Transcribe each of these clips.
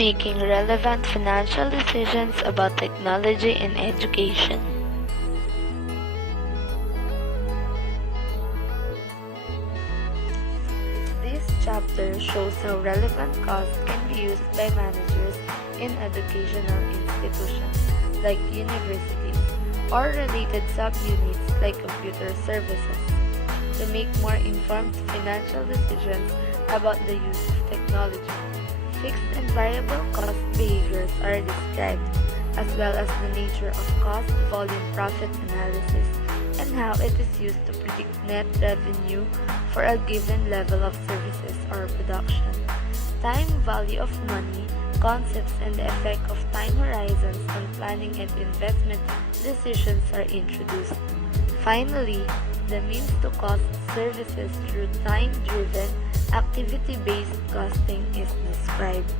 making relevant financial decisions about technology in education. This chapter shows how relevant costs can be used by managers in educational institutions like universities or related subunits like computer services to make more informed financial decisions about the use of technology. Fixed and variable cost behaviors are described, as well as the nature of cost-volume profit analysis and how it is used to predict net revenue for a given level of services or production. Time value of money, concepts, and the effect of time horizons on planning and investment decisions are introduced. Finally, the means to cost services through time-driven, activity-based costing is described.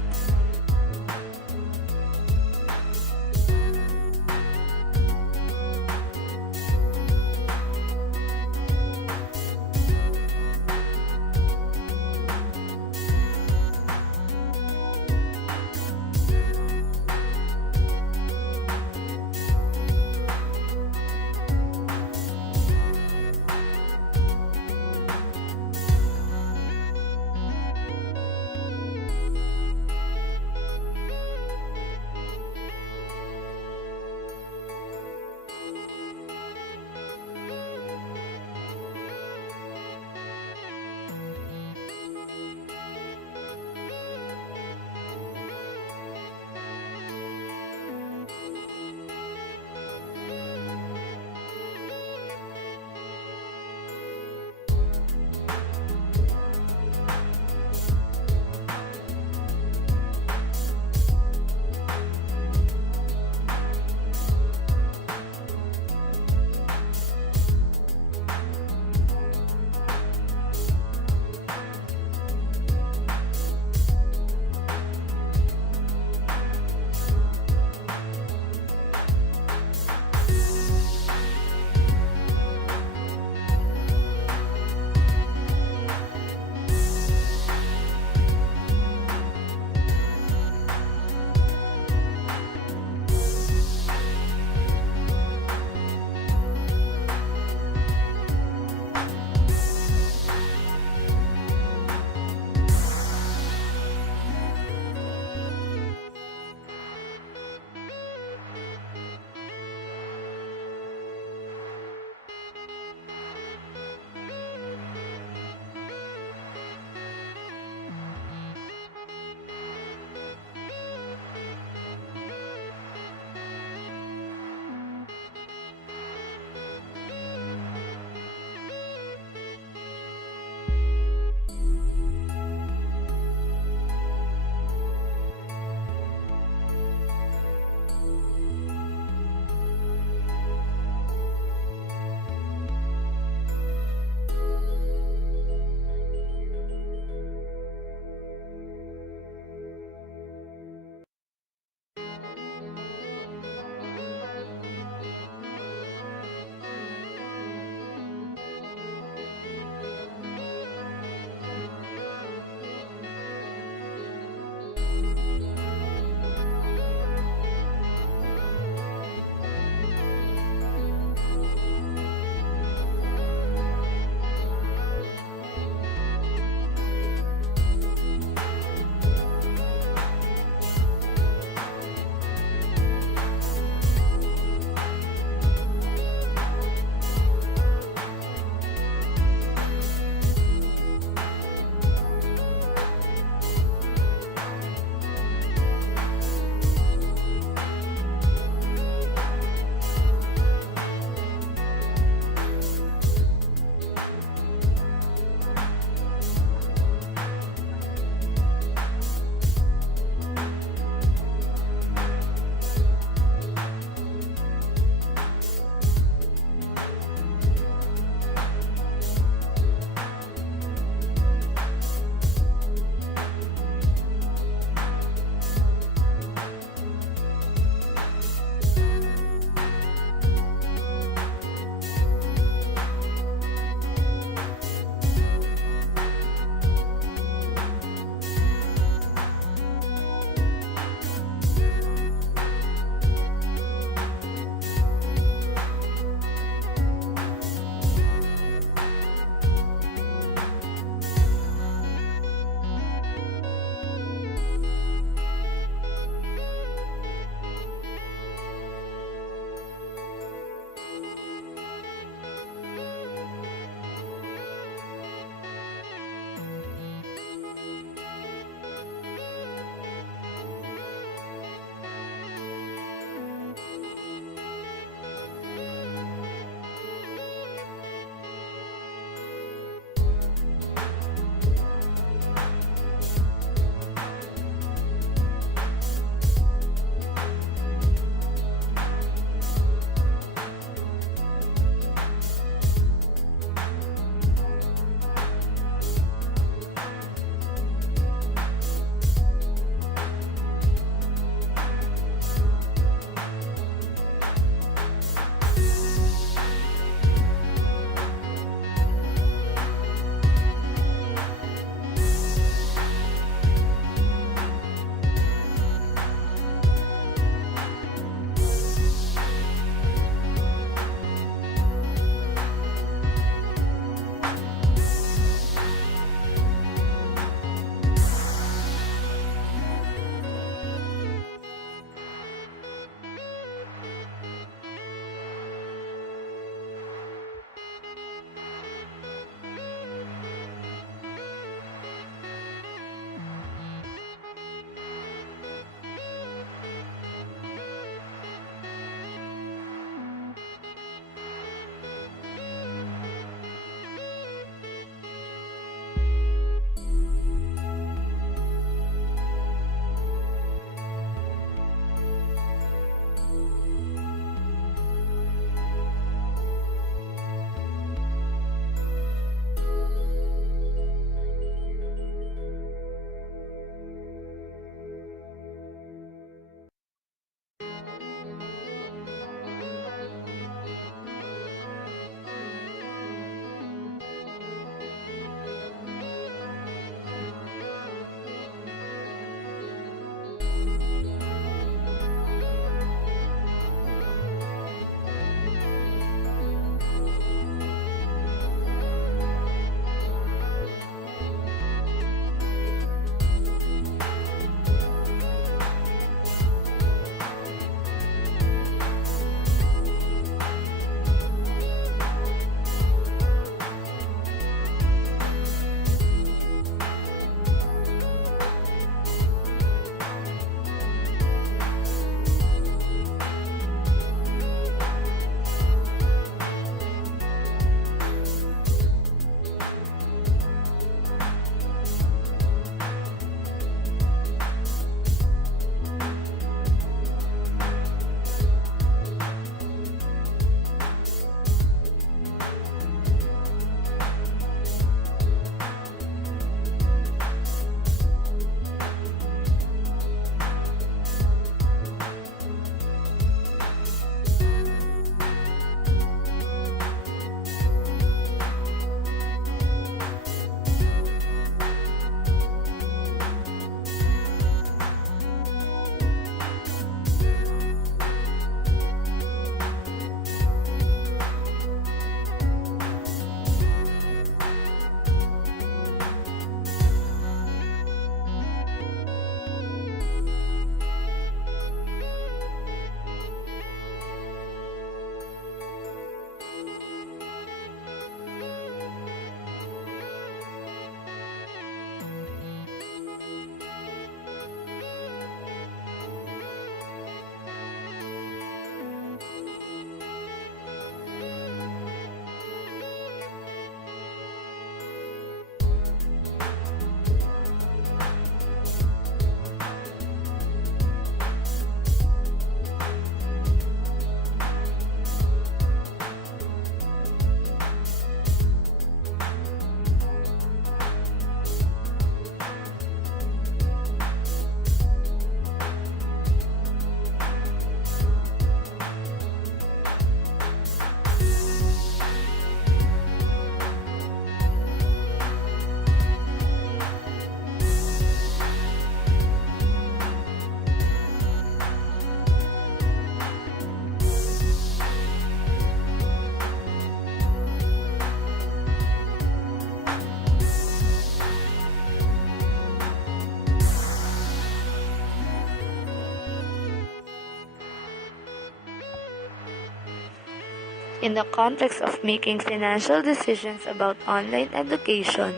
In the context of making financial decisions about online education,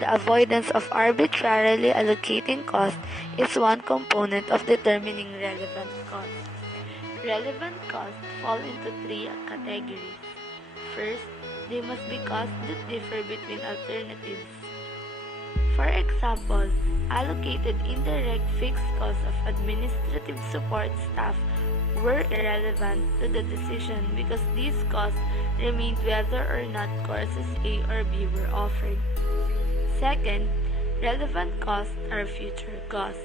the avoidance of arbitrarily allocating costs is one component of determining relevant costs. Relevant costs fall into three categories. First, they must be costs that differ between alternatives. For example, allocated indirect fixed costs of administrative support staff were irrelevant to the decision because these costs remained whether or not courses A or B were offered. Second, relevant costs are future costs.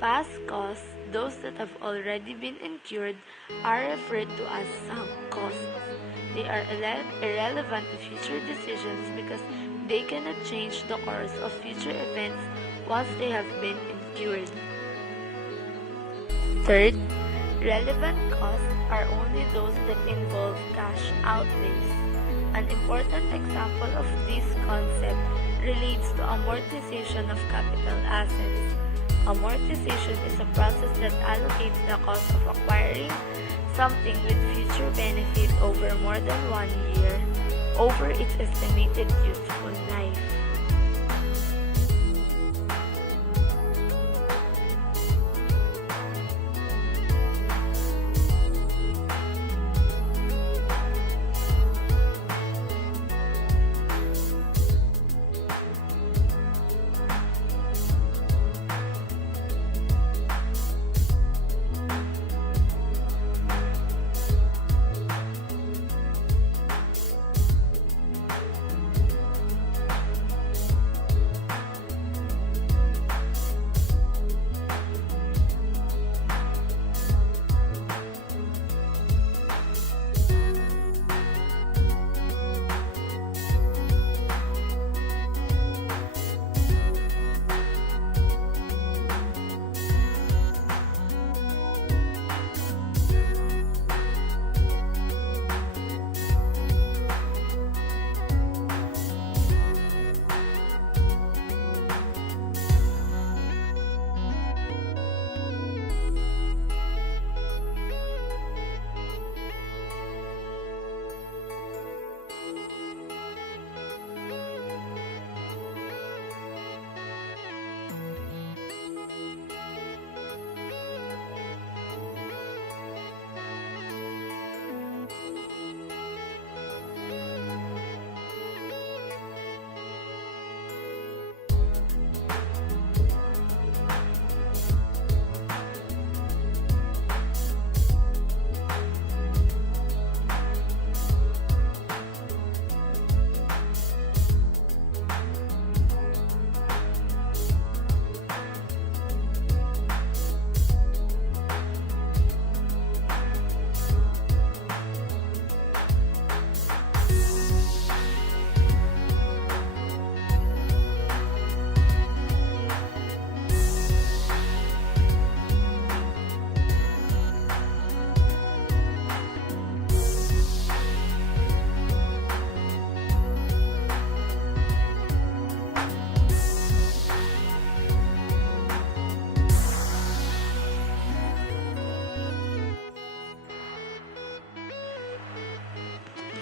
Past costs, those that have already been incurred, are referred to as sunk costs. They are irrelevant to future decisions because they cannot change the course of future events once they have been incurred. Third, relevant costs are only those that involve cash outlays. An important example of this concept relates to amortization of capital assets. Amortization is a process that allocates the cost of acquiring something with future benefit over more than 1 year over its estimated useful life.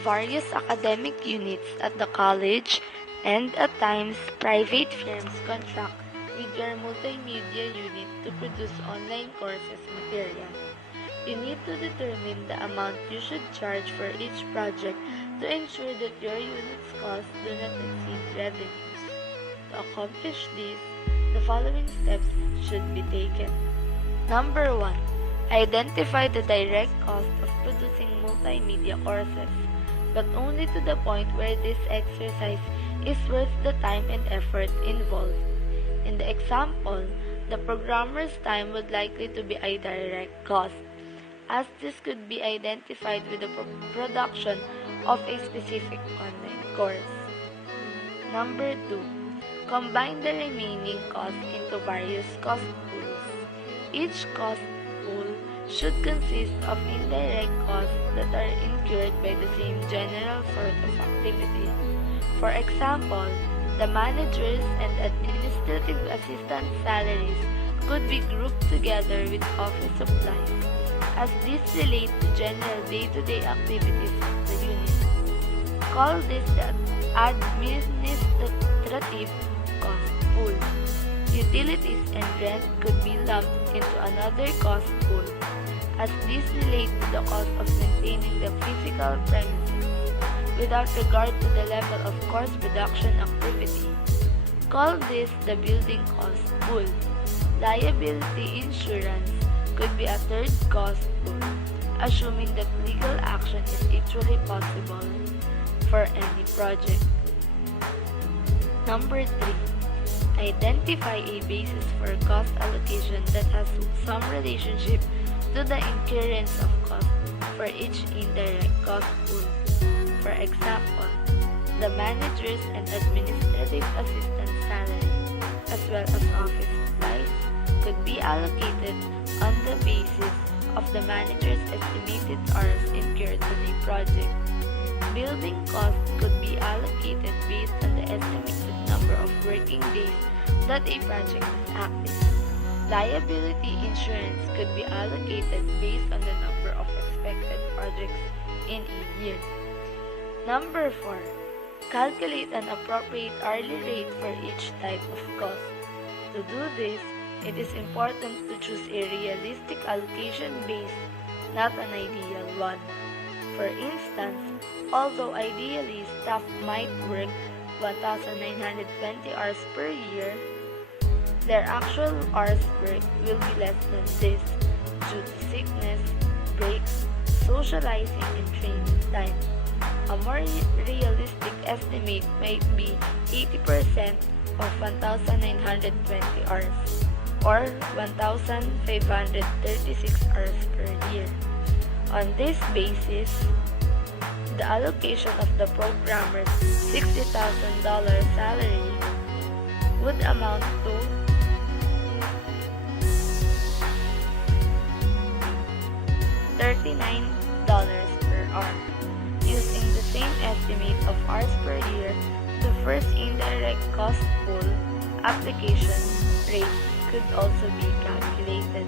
Various academic units at the college and at times private firms contract with your multimedia unit to produce online courses material. You need to determine the amount you should charge for each project to ensure that your unit's costs do not exceed revenues. To accomplish this, the following steps should be taken. Number 1. Identify the direct cost of producing multimedia courses, but only to the point where this exercise is worth the time and effort involved. In the example, the programmer's time would likely to be a direct cost, as this could be identified with the production of a specific online course. Number 2. Combine the remaining costs into various cost pools. Each cost pool should consist of indirect costs that are incurred by the same general sort of activity. For example, the managers and administrative assistant salaries could be grouped together with office supplies, as these relate to general day-to-day activities of the unit. Call this the administrative cost pool. Utilities and rent could be lumped into another cost pool, as these relate to the cost of maintaining the physical premises without regard to the level of course production activity. Call this the building cost pool. Liability insurance could be a third cost pool, assuming that legal action is actually possible for any project. Number 3. Identify a basis for cost allocation that has some relationship to the incurrence of cost for each indirect cost pool. For example, the manager's and administrative assistant's salary, as well as office supplies, could be allocated on the basis of the manager's estimated hours incurred on a project. Building costs could be allocated based on the estimated number of working days that a project is active. Liability insurance could be allocated based on the number of expected projects in a year. Number 4. Calculate an appropriate hourly rate for each type of cost. To do this, it is important to choose a realistic allocation base, not an ideal one. For instance, although ideally staff might work 1,920 hours per year, their actual hours worked will be less than this due to sickness, breaks, socializing, and training time. A more realistic estimate might be 80% of 1,920 hours, or 1,536 hours per year. On this basis, the allocation of the programmer's $60,000 salary would amount to $39 per hour. Using the same estimate of hours per year, the first indirect cost pool application rate could also be calculated.